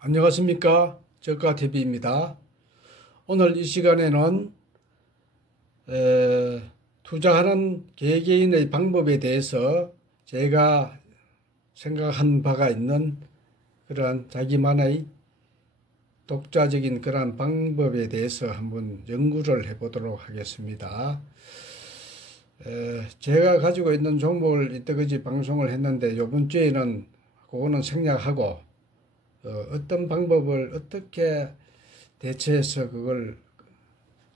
안녕하십니까, 저가TV입니다. 오늘 이 시간에는 투자하는 개개인의 방법에 대해서 제가 생각한 바가 있는 그러한 자기만의 독자적인 그러한 방법에 대해서 한번 연구를 해보도록 하겠습니다. 제가 가지고 있는 종목을 이때까지 방송을 했는데 이번 주에는 그거는 생략하고 어떤 방법을 어떻게 대처해서 그걸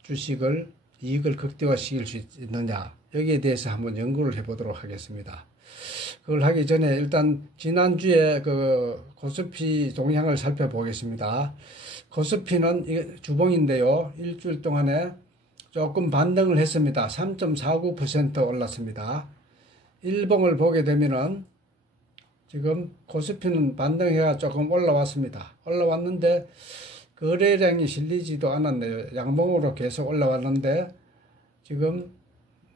주식을 이익을 극대화시킬 수 있느냐, 여기에 대해서 한번 연구를 해보도록 하겠습니다. 그걸 하기 전에 일단 지난주에 그 코스피 동향을 살펴보겠습니다. 코스피는 주봉인데요, 일주일 동안에 조금 반등을 했습니다. 3.49% 올랐습니다. 일봉을 보게 되면은 지금 코스피는 반등해가 조금 올라왔습니다. 올라왔는데 거래량이 실리지도 않았네요. 양봉으로 계속 올라왔는데 지금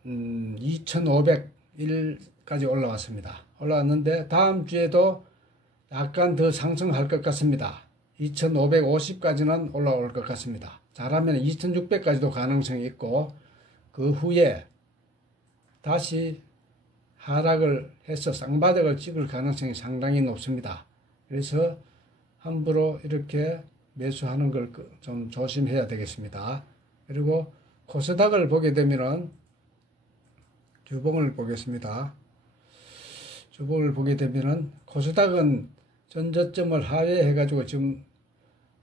2501까지 올라왔습니다. 올라왔는데 다음 주에도 약간 더 상승할 것 같습니다. 2550까지는 올라올 것 같습니다. 잘하면 2600까지도 가능성이 있고 그 후에 다시 하락을 해서 쌍바닥을 찍을 가능성이 상당히 높습니다. 그래서 함부로 이렇게 매수하는 걸 좀 조심해야 되겠습니다. 그리고 코스닥을 보게 되면은 주봉을 보겠습니다. 주봉을 보게 되면은 코스닥은 전저점을 하회해 가지고 지금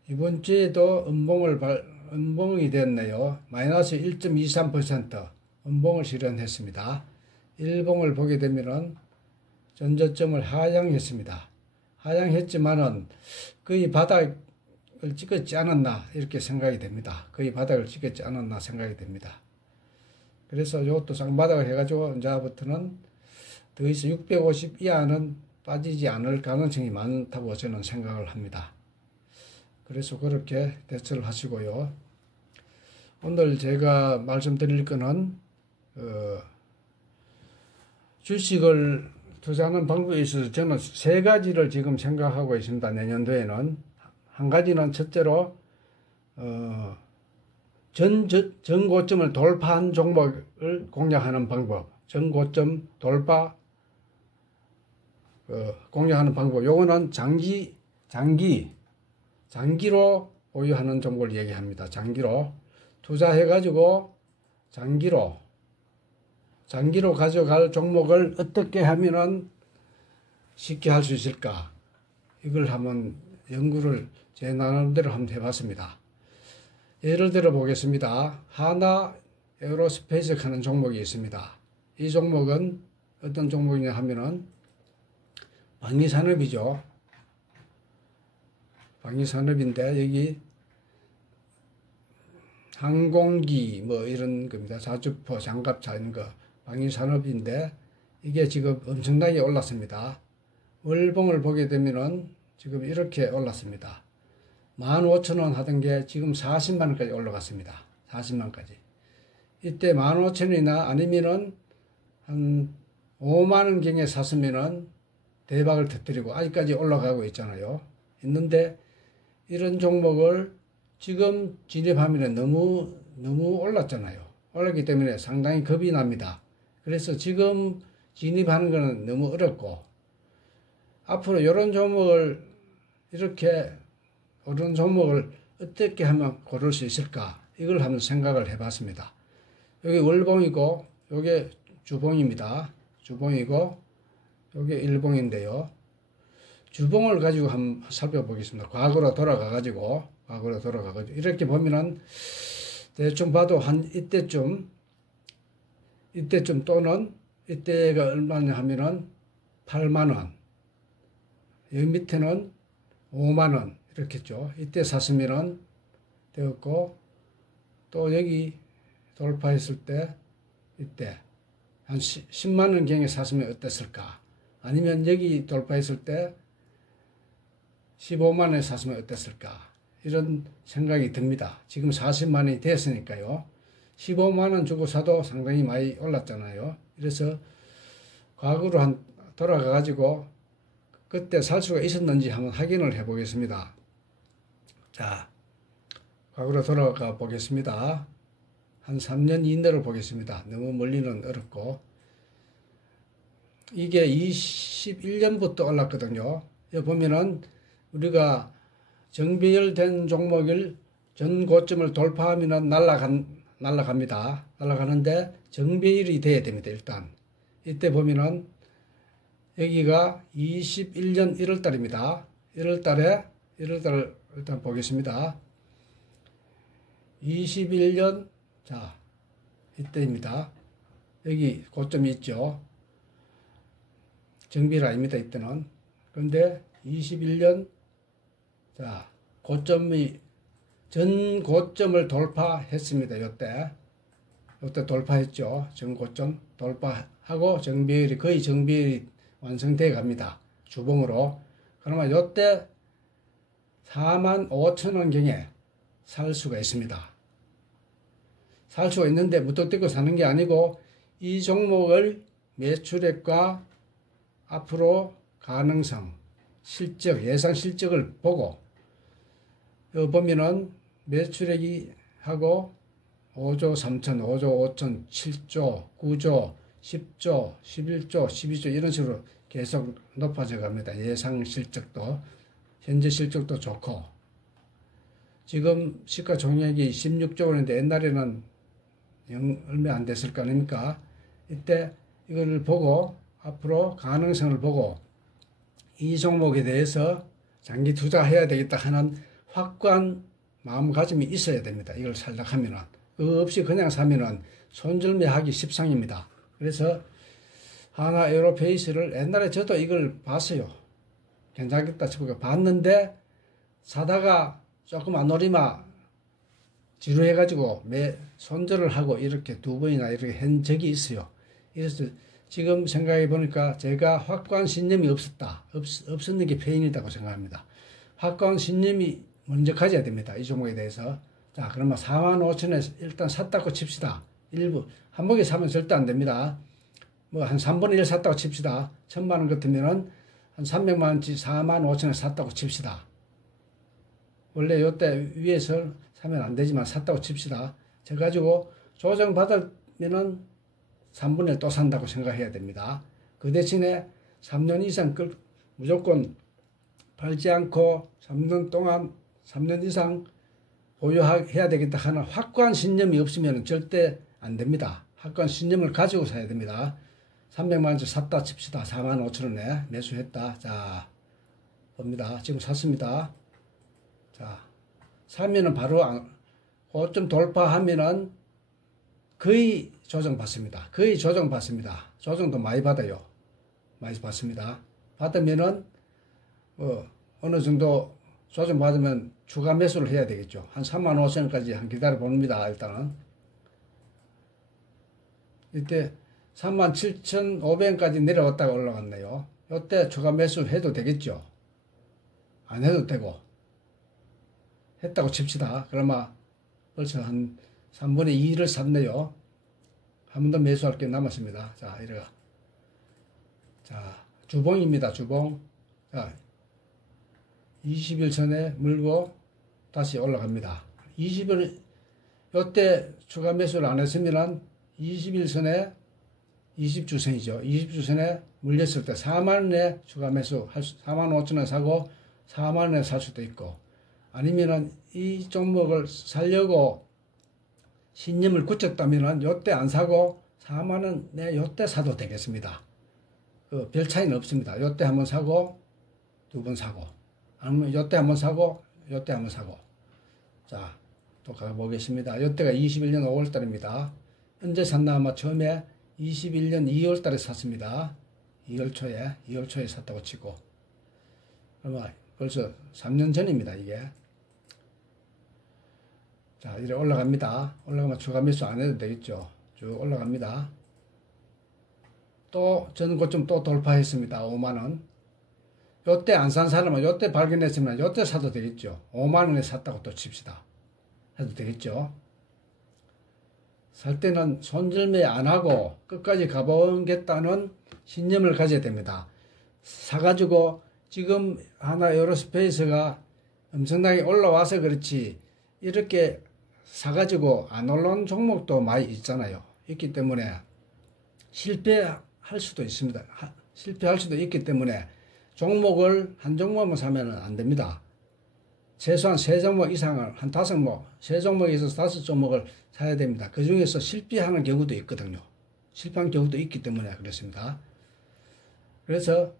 이번 주에도 음봉이 됐네요. 마이너스 1.23% 음봉을 실현했습니다. 일봉을 보게 되면은 전저점을 하향했습니다. 하향했지만은 거의 바닥을 찍었지 않았나 이렇게 생각이 됩니다. 거의 바닥을 찍었지 않았나 생각이 됩니다. 그래서 이것도 쌍바닥을 해가지고 이제부터는 더 이상 650 이하는 빠지지 않을 가능성이 많다고 저는 생각을 합니다. 그래서 그렇게 대처를 하시고요. 오늘 제가 말씀드릴 거는 주식을 투자하는 방법에 있어서 저는 세 가지를 지금 생각하고 있습니다. 내년도에는. 한 가지는 첫째로 전고점을 돌파한 종목을 공략하는 방법. 전고점 돌파 공략하는 방법. 요거는 장기로 보유하는 종목을 얘기합니다. 장기로 투자해가지고 장기로 가져갈 종목을 어떻게 하면은 쉽게 할 수 있을까? 이걸 한번 연구를 제 나름대로 한번 해봤습니다. 예를 들어 보겠습니다. 하나 에어로스페이스 하는 종목이 있습니다. 이 종목은 어떤 종목이냐 하면은 방위산업이죠. 방위산업인데 여기 항공기 뭐 이런 겁니다. 자주포, 장갑차 이런 거 방위산업인데 이게 지금 엄청나게 올랐습니다. 월봉을 보게 되면은 지금 이렇게 올랐습니다. 15,000원 하던 게 지금 40만원까지 올라갔습니다. 40만원까지. 이때 15,000원이나 아니면은 한 5만원경에 샀으면은 대박을 터뜨리고 아직까지 올라가고 있잖아요. 있는데 이런 종목을 지금 진입하면 너무 올랐잖아요. 올랐기 때문에 상당히 겁이 납니다. 그래서 지금 진입하는 것은 너무 어렵고 앞으로 이런 종목을 어떻게 하면 고를 수 있을까? 이걸 한번 생각을 해봤습니다. 여기 월봉이고 요게 주봉입니다. 주봉이고 요게 일봉인데요. 주봉을 가지고 한번 살펴보겠습니다. 과거로 돌아가가지고 이렇게 보면은 대충 봐도 한 이때쯤 또는 이때가 얼마냐 하면은 8만원, 여기 밑에는 5만원 이렇겠죠. 이때 샀으면은 되었고 또 여기 돌파했을 때 이때 한 10만원 경에 샀으면 어땠을까? 아니면 여기 돌파했을 때 15만원에 샀으면 어땠을까? 이런 생각이 듭니다. 지금 40만원이 됐으니까요. 15만원 주고 사도 상당히 많이 올랐잖아요. 그래서 과거로 돌아가가지고 그때 살 수가 있었는지 한번 확인을 해 보겠습니다. 자, 과거로 돌아가 보겠습니다. 한 3년 이내로 보겠습니다. 너무 멀리는 어렵고. 이게 21년부터 올랐거든요. 여기 보면은 우리가 정배열된 종목을 전 고점을 돌파하면은 날아갑니다. 날아가는데 정배열이 돼야 됩니다. 일단 이때 보면은 여기가 21년 1월달입니다. 1월달 일단 보겠습니다. 21년 자 이때입니다. 여기 고점이 있죠. 정배열 아닙니다. 이때는. 그런데 21년 자 고점이 전 고점을 돌파했습니다. 요때 돌파했죠. 전 고점 돌파하고 정배열이 거의 정배열이 완성돼 갑니다. 주봉으로. 그러면 요때 45,000원경에 살 수가 있습니다. 살 수가 있는데 무턱대고 사는 게 아니고 이 종목을 매출액과 앞으로 가능성, 실적, 예상 실적을 보고 여기 보면은 매출액이 하고 5조 3천, 5조 5천, 7조, 9조, 10조, 11조, 12조 이런 식으로 계속 높아져 갑니다. 예상 실적도 현재 실적도 좋고 지금 시가총액이 16조 원인데 옛날에는 얼마 안 됐을 거 아닙니까? 이때 이거를 보고 앞으로 가능성을 보고 이 종목에 대해서 장기 투자해야 되겠다 하는 확고한 마음가짐이 있어야 됩니다. 이걸 살다 하면은. 그거 없이 그냥 사면은 손절매하기 십상입니다. 그래서 하나에어로페이스를 옛날에 저도 이걸 봤어요. 괜찮겠다 싶고 봤는데 사다가 조금 안 오리마 지루해가지고 손절을 하고 이렇게 두 번이나 이렇게 한 적이 있어요. 그래서 지금 생각해 보니까 제가 확고한 신념이 없었는 게 페인이라고 생각합니다. 확고한 신념이 먼저 가져야 됩니다. 이 종목에 대해서. 자, 그러면 45,000원에 일단 샀다고 칩시다. 일부. 한 번에 사면 절대 안 됩니다. 뭐 한 3분의 1 샀다고 칩시다. 1,000만원 같으면은 한 300만원치 45,000원에 샀다고 칩시다. 원래 요때 위에서 사면 안 되지만 샀다고 칩시다. 저 가지고 조정 받으면은 3분의 1 또 산다고 생각해야 됩니다. 그 대신에 3년 이상 무조건 팔지 않고 3년 동안 3년 이상 보유해야 되겠다 하는 확고한 신념이 없으면 절대 안 됩니다. 확고한 신념을 가지고 사야 됩니다. 300만원짜리 샀다 칩시다. 45,000원에 매수했다. 자, 봅니다. 지금 샀습니다. 자, 사면은 바로 고점 돌파하면은 거의 조정받습니다. 거의 조정받습니다. 조정도 많이 받아요. 많이 받습니다. 받으면은 어느 정도 조정받으면 추가 매수를 해야 되겠죠. 한 35,000원까지 한 기다려 봅니다. 일단은 이때 37,500원까지 내려왔다가 올라갔네요. 이때 추가 매수 해도 되겠죠. 안 해도 되고 했다고 칩시다. 그러면 벌써 한 3분의 2를 샀네요. 한 번 더 매수할 게 남았습니다. 자, 이래가. 자, 주봉입니다. 주봉. 자, 20일 전에 물고 다시 올라갑니다. 20일, 요때 추가 매수를 안 했으면 20일 전에 20주선이죠. 20주선에 물렸을 때 4만원에 추가 매수, 45,000원 사고 4만원에 살 수도 있고 아니면은 이 종목을 살려고 신념을 굳혔다면은 요때 안 사고 4만원에 요때 사도 되겠습니다. 별 차이는 없습니다. 요때 한번 사고 두 번 사고 아니면 요때 한번 사고 요때 한번 사고. 자, 또 가보겠습니다. 요때가 21년 5월달입니다. 언제 샀나 아마 처음에 21년 2월달에 샀습니다. 2월 초에 샀다고 치고 그러면 벌써 3년 전입니다. 이게. 자, 이래 올라갑니다. 올라가면 추가 매수 안 해도 되겠죠. 쭉 올라갑니다. 또 전고점 또 돌파했습니다. 5만원. 요때 안 산 사람은 요때 발견했으면 요때 사도 되겠죠. 5만원에 샀다고 또 칩시다. 해도 되겠죠. 살 때는 손절매 안 하고 끝까지 가보겠다는 신념을 가져야 됩니다. 사가지고 지금 하나에어로스페이스가 엄청나게 올라와서 그렇지 이렇게 사가지고 안 올라온 종목도 많이 있잖아요. 있기 때문에 실패할 수도 있습니다. 실패할 수도 있기 때문에 종목을 한 종목만 사면 안 됩니다. 최소한 3종목 이상을 한 5종목, 3종목에서 5종목을 사야 됩니다. 그 중에서 실패하는 경우도 있거든요. 실패한 경우도 있기 때문에 그렇습니다. 그래서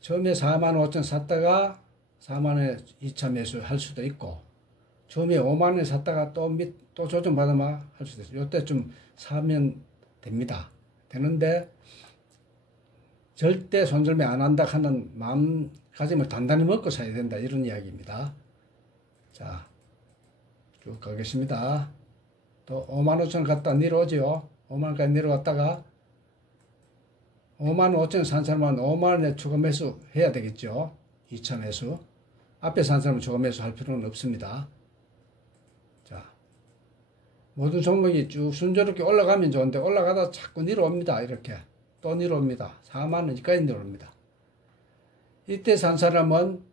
처음에 45,000원 샀다가 4만원에 2차 매수할 수도 있고, 처음에 5만원에 샀다가 또 조정받으면 할 수도 있어요. 요때쯤 사면 됩니다. 되는데 절대 손절매 안 한다 하는 마음가짐을 단단히 먹고 사야 된다, 이런 이야기입니다. 자, 쭉 가겠습니다. 또 55,000원 갔다 내려오죠. 5만원까지 내려왔다가 55,000원 산 사람은 5만원에 추가 매수 해야 되겠죠. 2차 매수. 앞에 산 사람은 추가 매수 할 필요는 없습니다. 자, 모든 종목이 쭉 순조롭게 올라가면 좋은데 올라가다 자꾸 내려옵니다. 이렇게 또 내려옵니다. 4만원까지 내려옵니다. 이때 산 사람은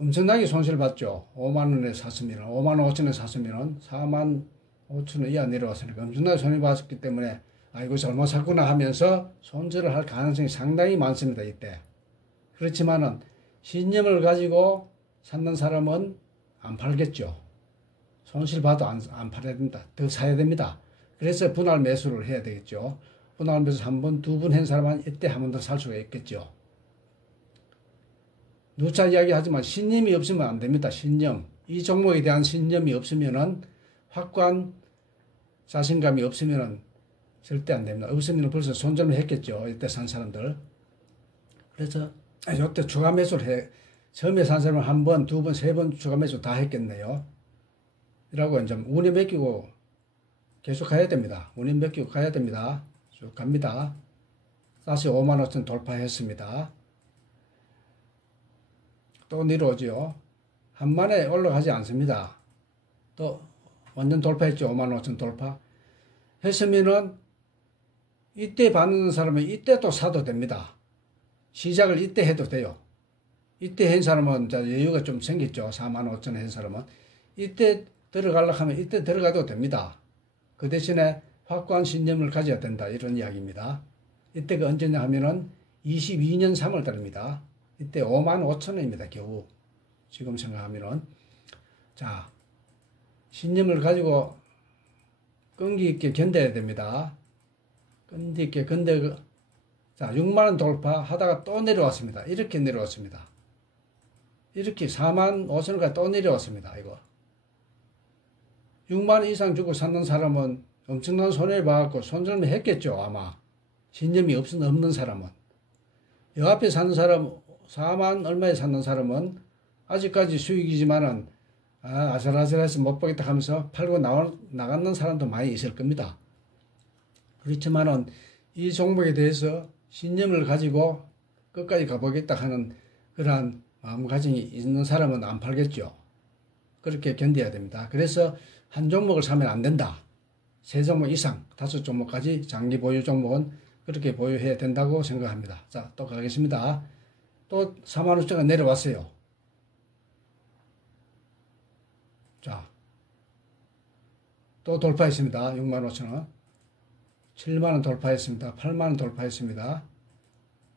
엄청나게 손실 봤죠. 5만원에 샀으면, 55,000원에 샀으면 45,000원 이하 내려왔으니까 엄청나게 손해 봤기 때문에 아이고 잘못 샀구나 하면서 손절을 할 가능성이 상당히 많습니다. 이때. 그렇지만은 신념을 가지고 샀는 사람은 안 팔겠죠. 손실 봐도 안 팔아야 됩니다. 더 사야 됩니다. 그래서 분할 매수를 해야 되겠죠. 분할 매수 한 번, 두 번 한 사람은 이때 한 번 더 살 수가 있겠죠. 누차 이야기하지만 신념이 없으면 안 됩니다. 신념. 이 종목에 대한 신념이 없으면은 확고한 자신감이 없으면은 절대 안 됩니다. 없으면 벌써 손절을 했겠죠. 이때 산 사람들. 그래서 이때 추가 매수를 해. 처음에 산 사람은 한 번, 두 번, 세 번 추가 매수 다 했겠네요. 이라고 이제 운에 맡기고 계속 가야 됩니다. 운에 맡기고 가야 됩니다. 쭉 갑니다. 다시 55,000원 돌파했습니다. 또 내려오죠. 한만에 올라가지 않습니다. 또 완전 돌파했죠. 55,000원 돌파. 했으면은 이때 받는 사람은 이때 또 사도 됩니다. 시작을 이때 해도 돼요. 이때 한 사람은 이제 여유가 좀 생겼죠. 45,000원 한 사람은. 이때 들어가려고 하면 이때 들어가도 됩니다. 그 대신에 확고한 신념을 가져야 된다. 이런 이야기입니다. 이때가 언제냐 하면은 22년 3월 달입니다. 이때 55,000원입니다. 겨우. 지금 생각하면은. 자, 신념을 가지고 끈기 있게 견뎌야 됩니다. 끈기 있게 자, 6만원 돌파하다가 또 내려왔습니다. 이렇게 내려왔습니다. 이렇게 45,000원까지 또 내려왔습니다. 이거. 6만원 이상 주고 샀는 사람은 엄청난 손해를 봐갖고 손절매 했겠죠. 아마. 신념이 없는 사람은. 이 앞에 사는 사람, 4만 얼마에 샀는 사람은 아직까지 수익이지만은 아슬아슬해서 못 보겠다 하면서 팔고 나가는 사람도 많이 있을 겁니다. 그렇지만은 이 종목에 대해서 신념을 가지고 끝까지 가보겠다 하는 그러한 마음가짐이 있는 사람은 안 팔겠죠. 그렇게 견뎌야 됩니다. 그래서 한 종목을 사면 안 된다. 3종목 이상, 5종목까지 장기 보유 종목은 그렇게 보유해야 된다고 생각합니다. 자, 또 가겠습니다. 또 45,000원 내려왔어요. 자, 또 돌파했습니다. 65,000원. 7만원 돌파했습니다. 8만원 돌파했습니다.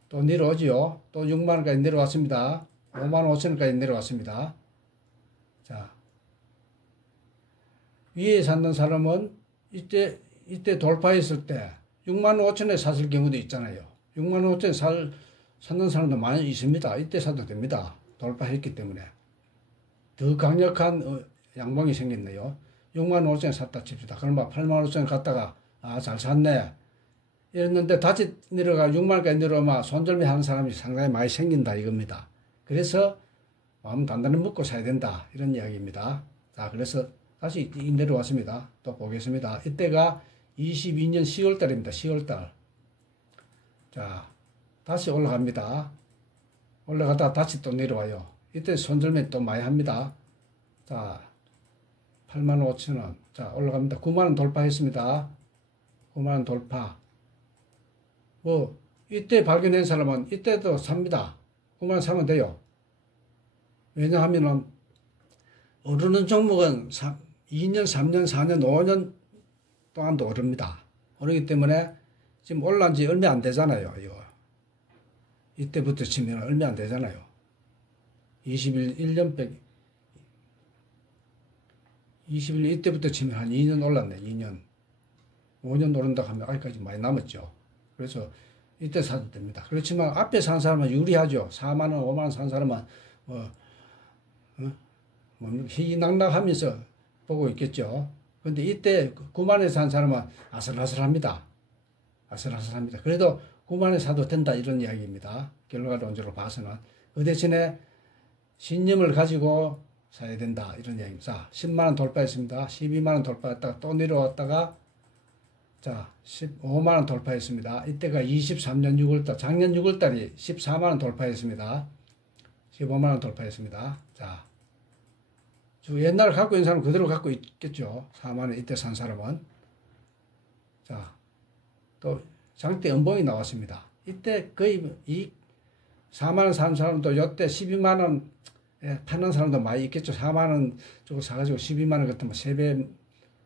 또 내려오지요. 또 6만원까지 내려왔습니다. 55,000원까지 내려왔습니다. 자, 위에 샀는 사람은 이때 돌파했을 때 65,000원에 샀을 경우도 있잖아요. 65,000원에 샀는 사람도 많이 있습니다. 이때 사도 됩니다. 돌파했기 때문에. 더 강력한 양봉이 생겼네요. 65,000원에 샀다 칩시다. 그러면 85,000원 갔다가 잘 샀네. 이랬는데 다시 내려가 6만원까지 내려오면 손절매 하는 사람이 상당히 많이 생긴다 이겁니다. 그래서 마음 단단히 먹고 사야 된다. 이런 이야기입니다. 자, 그래서 다시 내려왔습니다. 또 보겠습니다. 이때가 22년 10월달입니다. 10월달. 자, 다시 올라갑니다. 올라가다 다시 또 내려와요. 이때 손절매 또 많이 합니다. 자, 85,000원. 자, 올라갑니다. 9만원 돌파했습니다. 9만원 돌파. 이때 발견한 사람은 이때도 삽니다. 9만원 사면 돼요. 왜냐하면은 오르는 종목은 2년, 3년, 4년, 5년 동안도 오릅니다. 오르기 때문에 지금 올라온 지 얼마 안 되잖아요. 이거. 이때부터 치면 얼마 안 되잖아요. 1년 백, 21, 이때부터 치면 한 2년 올랐네. 2년. 5년 오른다고 하면 아직까지 많이 남았죠. 그래서 이때 사도 됩니다. 그렇지만 앞에 산 사람은 유리하죠. 4만원, 5만원 산 사람은 희낙낙하면서 보고 있겠죠. 근데 이때 9만원에 산 사람은 아슬아슬합니다. 아슬아슬합니다. 그래도 9만원에 사도 된다 이런 이야기입니다. 결과론적으로 봐서는. 그 대신에 신념을 가지고 사야 된다 이런 이야기입니다. 자, 10만원 돌파했습니다. 12만원 돌파했다가 또 내려왔다가 자, 15만원 돌파했습니다. 이때가 23년 6월달, 작년 6월달이 14만원 돌파했습니다. 15만원 돌파했습니다. 자, 옛날 갖고 있는 사람은 그대로 갖고 있겠죠. 4만원 이때 산 사람은. 자, 또 장대 연봉이 나왔습니다. 이때 거의 4만원 산 사람도 이때 12만원 파는 사람도 많이 있겠죠. 4만원 주고 사가지고 12만원 같으면 3배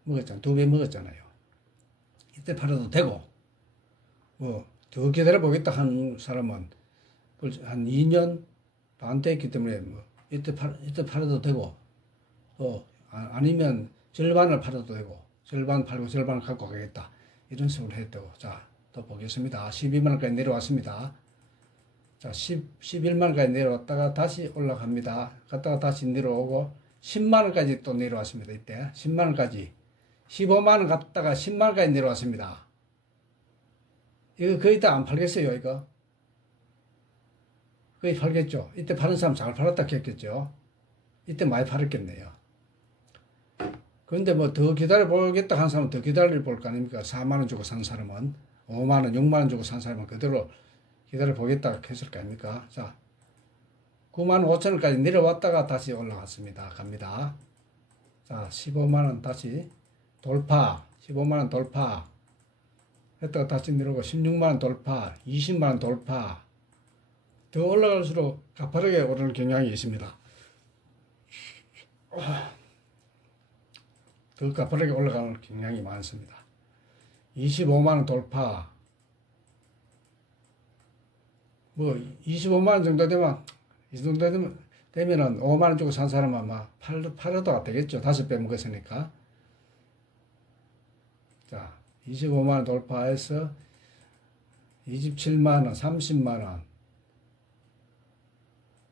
먹었잖아요. 2배 먹었잖아요. 이때 팔아도 되고, 뭐, 더 기다려보겠다 하는 사람은 한 2년 반 됐기 때문에 뭐, 이때 팔아도 되고, 또, 아니면 절반을 팔아도 되고, 절반 팔고 절반을 갖고 가겠다. 이런 식으로 해도 되고. 자, 또 보겠습니다. 12만원까지 내려왔습니다. 자, 11만원까지 내려왔다가 다시 올라갑니다. 갔다가 다시 내려오고, 10만원까지 또 내려왔습니다. 이때. 10만원까지. 15만원 갔다가 10만원까지 내려왔습니다. 이거 거의 다 안 팔겠어요, 이거. 거의 팔겠죠. 이때 파는 사람 잘 팔았다 했겠죠. 이때 많이 팔았겠네요. 그런데 뭐 더 기다려 보겠다 한 사람은 더 기다려 볼 거 아닙니까? 4만원 주고 산 사람은, 5만원, 6만원 주고 산 사람은 그대로 기다려 보겠다 했을 거 아닙니까? 자, 9만 5천원까지 내려왔다가 다시 올라갔습니다. 갑니다. 자, 15만원 다시 돌파, 15만원 돌파, 했다가 다시 내려오고 16만원 돌파, 20만원 돌파, 더 올라갈수록 가파르게 오르는 경향이 있습니다. 더 가파르게 올라가는 경향이 많습니다. 25만원 돌파, 뭐 25만원 정도 되면, 이 정도 되면은 5만원 주고 산 사람은 아마 팔아도 되겠죠. 5배 먹었으니까. 자, 25만원 돌파해서 27만원, 30만원,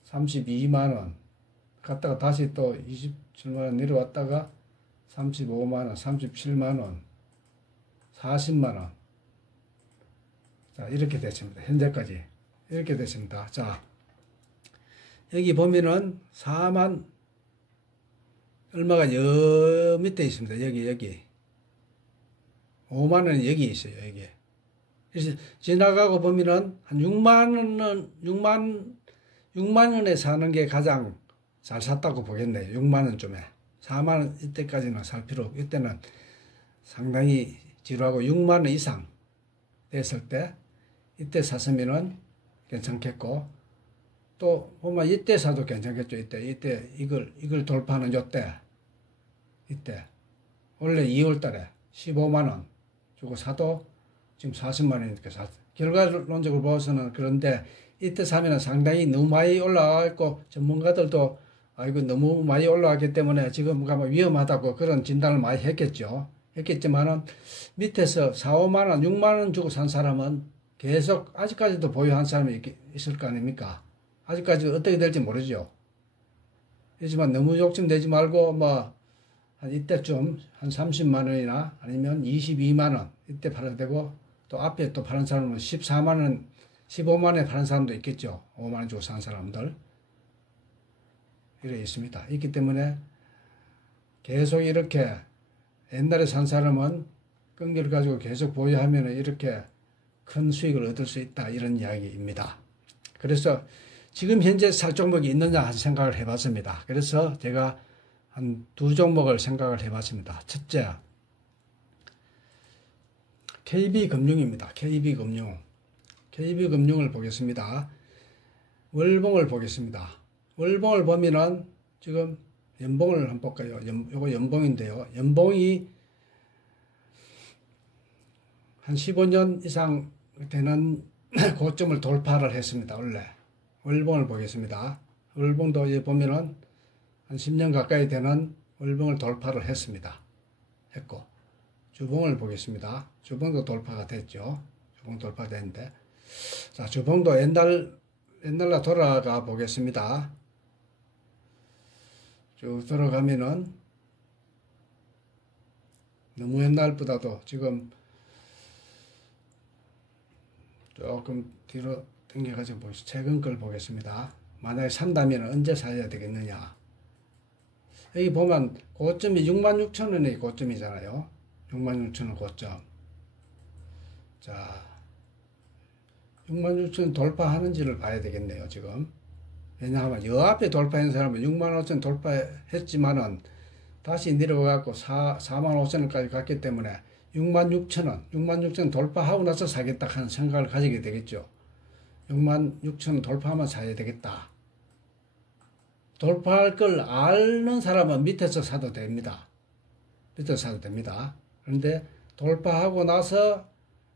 32만원 갔다가 다시 또 27만원 내려왔다가 35만원, 37만원, 40만원. 자, 이렇게 됐습니다. 현재까지. 이렇게 됐습니다. 자, 여기 보면은 4만 얼마가 여 밑에 있습니다. 여기. 5만원이 여기 있어요. 여기. 그래서 지나가고 보면은 한 6만원에 사는 게 가장 잘 샀다고 보겠네요. 6만원쯤에. 4만원 이때까지는 살 필요 없고, 이때는 상당히 지루하고 6만원 이상 됐을 때, 이때 샀으면은 괜찮겠고, 또 보면 이때 사도 괜찮겠죠. 이때 이걸 돌파하는 요때, 이때. 원래 2월 달에 15만원 주고 사도 지금 40만원이니까 샀어요. 결과론적으로 봐서는 그런데 이때 사면은 상당히 너무 많이 올라가 있고, 전문가들도 이거 너무 많이 올라갔기 때문에 지금 가면 위험하다고 그런 진단을 많이 했겠지만은 밑에서 4, 5만원, 6만원 주고 산 사람은 계속 아직까지도 보유한 사람이 있을 거 아닙니까? 아직까지 어떻게 될지 모르죠. 하지만 너무 욕심내지 말고 뭐 한 이때쯤 한 30만원이나 아니면 22만원 이때 팔아도 되고, 또 앞에 또 파는 사람은 14만원, 15만원에 파는 사람도 있겠죠. 5만원 주고 산 사람들. 이래 있습니다. 있기 때문에 계속 이렇게 옛날에 산 사람은 끈기를 가지고 계속 보유하면 이렇게 큰 수익을 얻을 수 있다. 이런 이야기입니다. 그래서 지금 현재 살 종목이 있느냐 한 생각을 해봤습니다. 그래서 제가 한 두 종목을 생각을 해봤습니다. 첫째, KB금융입니다. KB금융. KB금융을 보겠습니다. 월봉을 보겠습니다. 월봉을 보면은 지금 연봉을 한번 볼까요? 요거 연봉인데요. 연봉이 한 15년 이상 되는 고점을 돌파를 했습니다. 원래 월봉을 보겠습니다. 월봉도 여기 보면은 한 10년 가까이 되는 월봉을 돌파를 했고, 주봉을 보겠습니다. 주봉도 돌파가 됐죠. 주봉 돌파됐는데, 자, 주봉도 옛날로 돌아가 보겠습니다. 쭉 들어가면은 너무 옛날보다도 지금 조금 뒤로 당겨가지고 보겠습니다. 최근 걸 보겠습니다. 만약에 산다면 언제 사야 되겠느냐. 여기 보면 고점이 66,000원이 고점이잖아요. 66,000원 고점. 자, 66,000원 돌파하는지를 봐야 되겠네요, 지금. 왜냐하면 여 앞에 돌파한 사람은 65,000원 돌파했지만은 다시 내려가고 45,000원까지 갔기 때문에 66,000원 돌파하고 나서 사겠다 하는 생각을 가지게 되겠죠. 66,000원 돌파하면 사야 되겠다. 돌파할 걸 아는 사람은 밑에서 사도 됩니다. 밑에서 사도 됩니다. 그런데 돌파하고 나서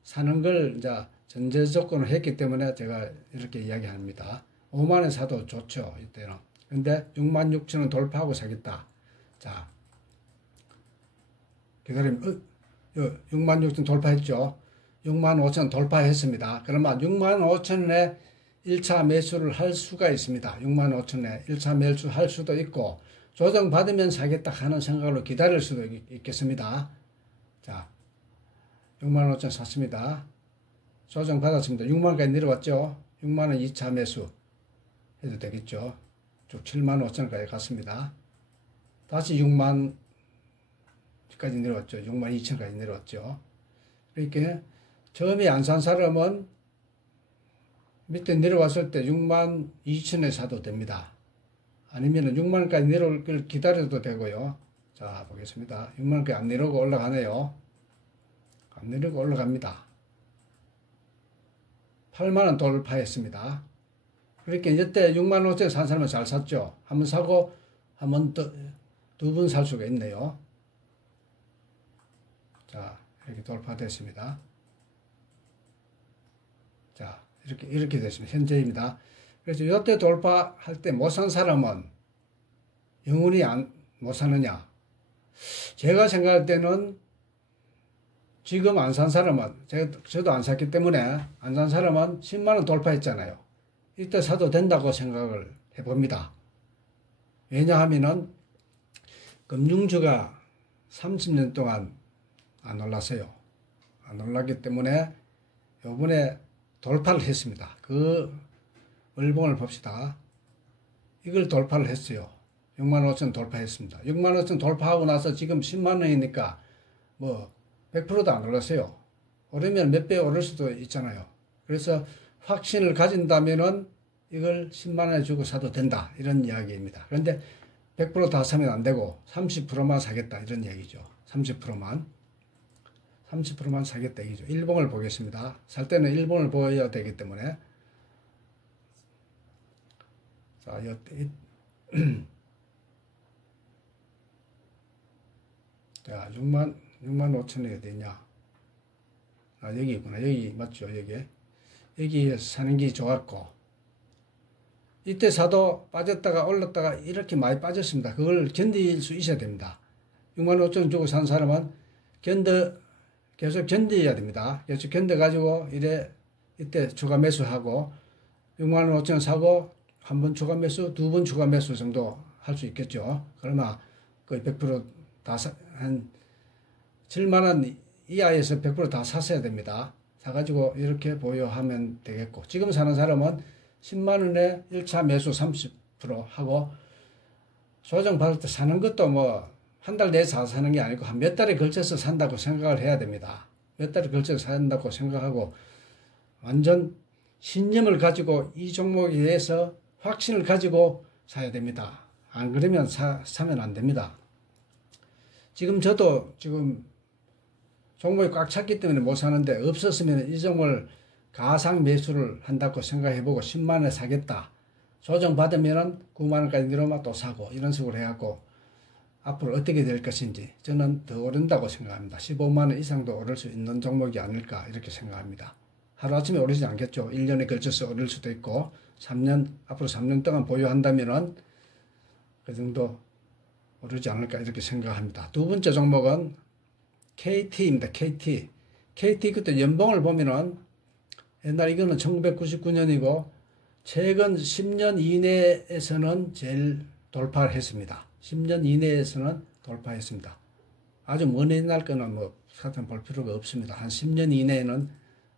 사는 걸 이제 전제 조건을 했기 때문에 제가 이렇게 이야기합니다. 5만원 사도 좋죠, 이때는. 근데 66,000원 돌파하고 사겠다. 자, 기다리면, 66,000원 돌파했죠. 65,000원 돌파했습니다. 그러면 65,000원에 1차 매수를 할 수가 있습니다. 65,000원에 1차 매수 할 수도 있고, 조정받으면 사겠다 하는 생각으로 기다릴 수도 있겠습니다. 자, 65,000원 샀습니다. 조정받았습니다. 6만원까지 내려왔죠. 6만원 2차 매수 해도 되겠죠. 쭉 75,000원까지 갔습니다. 다시 6만까지 내려왔죠. 62,000원까지 내려왔죠. 이렇게 처음에 안 산 사람은 밑에 내려왔을 때 62,000원에 사도 됩니다. 아니면 6만원까지 내려올 걸 기다려도 되고요. 자, 보겠습니다. 6만원까지 안 내려오고 올라가네요. 안 내려오고 올라갑니다. 8만원 돌파했습니다. 그렇게 이때 65,000원 산 사람은 잘 샀죠. 한 번 사고 한 번 더, 두 번 살 수가 있네요. 자, 이렇게 돌파됐습니다. 자, 이렇게 됐습니다. 현재입니다. 그래서 이때 돌파할 때 못 산 사람은 영원히 못 사느냐? 제가 생각할 때는 지금 안 산 사람은, 저도 안 샀기 때문에 안 산 사람은 10만원 돌파했잖아요. 이때 사도 된다고 생각을 해봅니다. 왜냐하면은 금융주가 30년 동안 안 올랐어요. 안 올랐기 때문에 요번에 돌파를 했습니다. 그 월봉을 봅시다. 이걸 돌파를 했어요. 65,000원 돌파했습니다. 65,000원 돌파하고 나서 지금 10만원이니까 뭐 100%도 안 올랐어요. 오르면 몇 배 오를 수도 있잖아요. 그래서 확신을 가진다면은 이걸 10만원에 주고 사도 된다. 이런 이야기입니다. 그런데 100% 다 사면 안 되고 30%만 사겠다. 이런 이야기죠. 30%만 사겠다. 이죠. 일봉을 보겠습니다. 살 때는 일봉을 보여야 되기 때문에. 자, 자, 65,000원이 어디냐? 아, 여기 있구나. 여기 맞죠? 여기 사는 게 좋았고, 이때 사도 빠졌다가 올랐다가 이렇게 많이 빠졌습니다. 그걸 견딜 수 있어야 됩니다. 65,000원 주고 산 사람은 계속 견뎌야 됩니다. 계속 견뎌가지고 이때 추가 매수하고 65,000원 사고 한 번 추가 매수, 두 번 추가 매수 정도 할 수 있겠죠. 그러나 거의 100% 한 7만원 이하에서 100% 다 샀어야 됩니다. 사가지고 이렇게 보유하면 되겠고, 지금 사는 사람은 10만원에 1차 매수 30% 하고 조정받을 때 사는 것도 뭐 한 달 내에 사는 게 아니고 한 몇 달에 걸쳐서 산다고 생각을 해야 됩니다. 몇 달에 걸쳐서 산다고 생각하고 완전 신념을 가지고 이 종목에 대해서 확신을 가지고 사야 됩니다. 안 그러면 사면 안 됩니다. 지금 저도 지금 종목이 꽉 찼기 때문에 못 사는데, 없었으면 이 종목을 가상 매수를 한다고 생각해보고 10만원에 사겠다. 조정받으면 9만원까지 내려오면 또 사고, 이런 식으로 해갖고 앞으로 어떻게 될 것인지 저는 더 오른다고 생각합니다. 15만 원 이상도 오를 수 있는 종목이 아닐까 이렇게 생각합니다. 하루아침에 오르지 않겠죠. 1년에 걸쳐서 오를 수도 있고 앞으로 3년 동안 보유한다면은 그 정도 오르지 않을까 이렇게 생각합니다. 두 번째 종목은 KT입니다. KT 그때 연봉을 보면은 옛날 이거는 1999년이고 최근 10년 이내에서는 제일 돌파를 했습니다. 10년 이내에서는 돌파했습니다. 아주 먼 옛날 거는 뭐 사전 볼 필요가 없습니다. 한 10년 이내에는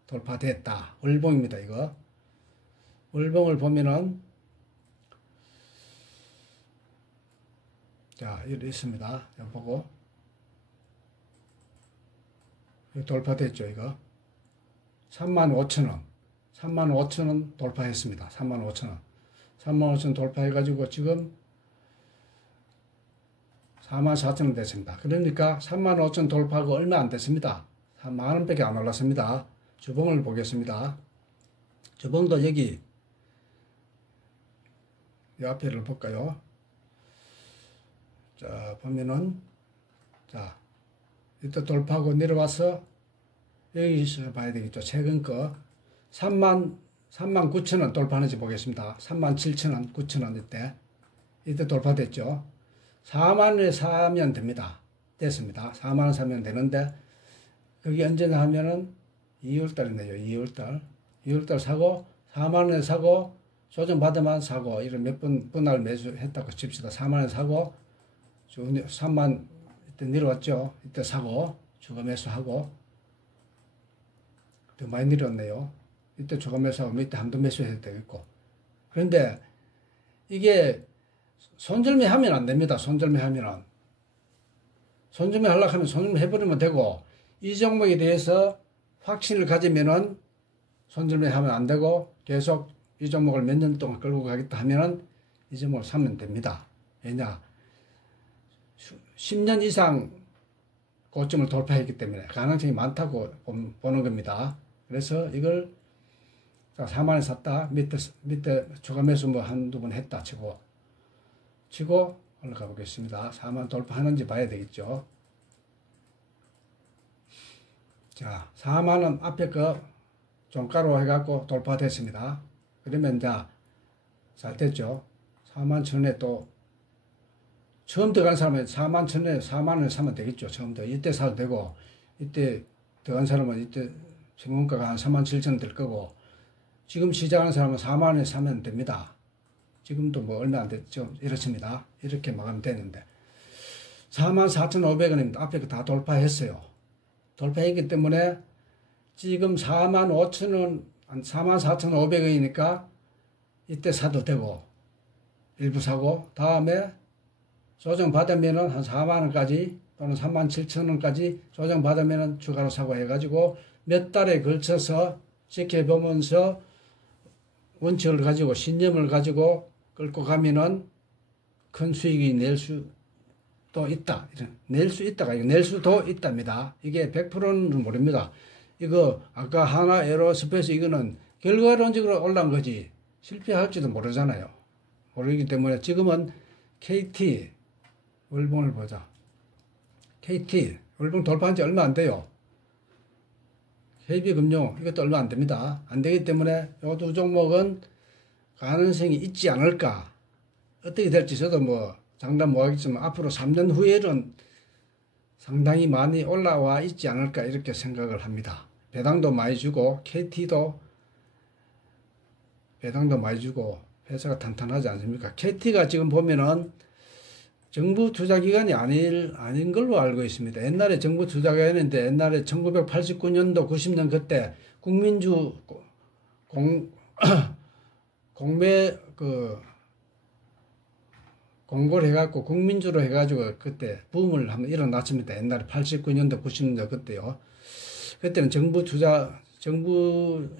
돌파됐다. 월봉입니다. 이거 월봉을 보면은 자 이렇게 있습니다. 이거 보고 이거 돌파됐죠. 이거 35,000원 35,000원 돌파했습니다. 35,000원 35,000원 돌파해가지고 지금 44,000원 됐습니다. 그러니까 35,000원 돌파하고 얼마 안 됐습니다. 3만원밖에 안 올랐습니다. 주봉을 보겠습니다. 주봉도 여기 이 앞에를 볼까요? 자 보면은 자 이때 돌파하고 내려와서 여기서 봐야 되겠죠. 최근 거 39,000원 돌파하는지 보겠습니다. 37,000원, 9,000원 이때 돌파됐죠. 4만원에 사면 됩니다. 됐습니다. 4만원 사면 되는데 그게 언제나 하면은 2월달이네요. 2월달 사고 4만원에 사고 조정받으면 사고 이런 몇 번 분할 매수했다고 칩시다. 4만원에 사고 3만 이때 내려왔죠. 이때 사고 추가 매수하고 더 많이 내려왔네요. 이때 추가 매수하고 밑에 한도 매수해도 되겠고. 그런데 이게 손절매 하면 안 됩니다. 손절매 하면은. 손절매 하려고 하면 손절매 해버리면 되고, 이 종목에 대해서 확신을 가지면은 손절매 하면 안 되고, 계속 이 종목을 몇 년 동안 끌고 가겠다 하면은 이 종목을 사면 됩니다. 왜냐? 10년 이상 고점을 돌파했기 때문에 가능성이 많다고 보는 겁니다. 그래서 이걸 4만원에 샀다. 밑에 추가 매수 뭐 한두 번 했다 치고 올라가 보겠습니다. 4만 돌파하는지 봐야 되겠죠. 자, 4만원 앞에 거 종가로 해갖고 돌파됐습니다. 그러면 잘 됐죠. 41,000원에 또 처음 들어간 사람은 41,000원에 4만원에 사면 되겠죠. 처음부터 이때 사도 되고 이때 들어간 사람은 이때 평균가가 한 37,000원 될 거고 지금 시작하는 사람은 4만원에 사면 됩니다. 지금도 뭐 얼마 안 됐죠. 이렇습니다. 이렇게 마감이 되는데 44,500원입니다. 앞에 거 다 돌파했어요. 돌파했기 때문에 지금 45,000원, 44,500원이니까 이때 사도 되고 일부 사고 다음에 조정받으면은 한 4만원까지 또는 37,000원까지 조정받으면은 추가로 사고 해가지고 몇 달에 걸쳐서 지켜보면서 원칙을 가지고 신념을 가지고 끌고 가면은 큰 수익이 낼 수도 있다. 낼 수 있다가 낼 수도 있답니다. 이게 100%는 모릅니다. 이거 아까 하나 에어로스페이스 이거는 결과론적으로 올라온 거지 실패할지도 모르잖아요. 모르기 때문에 지금은 KT 월봉을 보자. KT 월봉 돌파한 지 얼마 안 돼요. KB금융 이것도 얼마 안 됩니다. 안 되기 때문에 이 두 종목은 가능성이 있지 않을까. 어떻게 될지 저도 뭐 장담 못하겠지만 앞으로 3년 후에는 상당히 많이 올라와 있지 않을까 이렇게 생각을 합니다. 배당도 많이 주고 KT도 배당도 많이 주고 회사가 탄탄하지 않습니까? KT가 지금 보면은 정부 투자기관이 아닌 걸로 알고 있습니다. 옛날에 정부 투자기관인데 옛날에 1989년도 90년 그때 국민주 공고를 해갖고 국민주로 해가지고 그때 붐을 한번 일어났습니다. 옛날에 89년도 90년도 그때요. 그때는 정부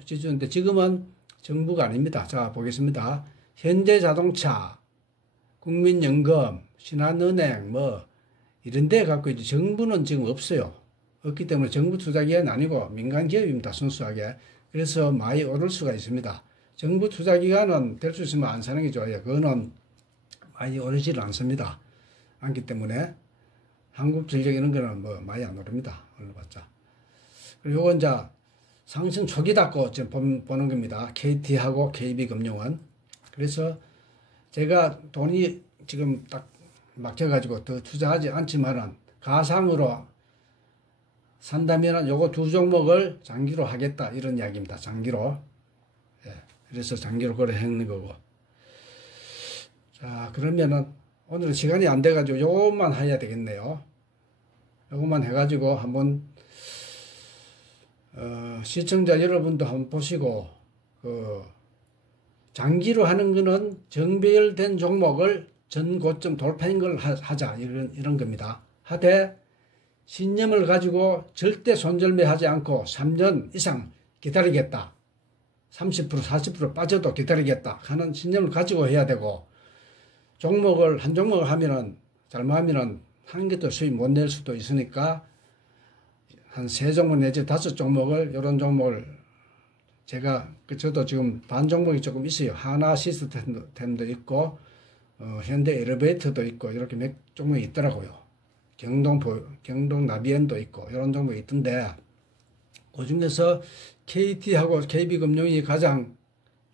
지주인데 지금은 정부가 아닙니다. 자 보겠습니다. 현대자동차, 국민연금, 신한은행 뭐 이런 데 갖고 이제 정부는 지금 없어요. 없기 때문에 정부 투자기관이 아니고 민간 기업입니다. 순수하게. 그래서 많이 오를 수가 있습니다. 정부 투자기관은 될 수 있으면 안 사는 게 좋아요. 그거는 많이 오르지를 않습니다. 않기 때문에 한국전력 이런 거는 뭐 많이 안 오릅니다. 올라봤자. 그리고 요건 이제 상승 초기다고 지금 보는 겁니다. KT하고 KB금융은. 그래서 제가 돈이 지금 딱 막혀가지고 더 투자하지 않지만은 가상으로 산다면은 요거 두 종목을 장기로 하겠다 이런 이야기입니다. 장기로. 예. 그래서 장기로 거래하는 거고. 자, 그러면은 오늘은 시간이 안 돼가지고 요것만 해야 되겠네요. 요것만 해가지고 한번 시청자 여러분도 한번 보시고 장기로 하는 거는 정배열된 종목을 전 고점 돌파인 걸 하자 이런 겁니다. 하되 신념을 가지고 절대 손절매하지 않고 3년 이상 기다리겠다. 30% 40% 빠져도 기다리겠다 하는 신념을 가지고 해야 되고, 한 종목을 하면은 잘못하면은 한 개도 수익 못 낼 수도 있으니까 한 3종목 내지 5종목을 이런 종목을 제가 저도 지금 반 종목이 조금 있어요. 하나 시스템도 있고 현대 엘리베이터도 있고 이렇게 몇 종목이 있더라고요. 경동 나비엔도 있고 이런 종목이 있던데 그 중에서 KT하고 KB금융이 가장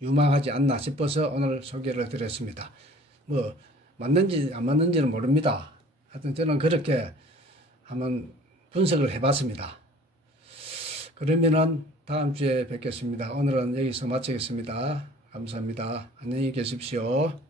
유망하지 않나 싶어서 오늘 소개를 드렸습니다. 뭐 맞는지 안 맞는지는 모릅니다. 하여튼 저는 그렇게 한번 분석을 해봤습니다. 그러면은 다음 주에 뵙겠습니다. 오늘은 여기서 마치겠습니다. 감사합니다. 안녕히 계십시오.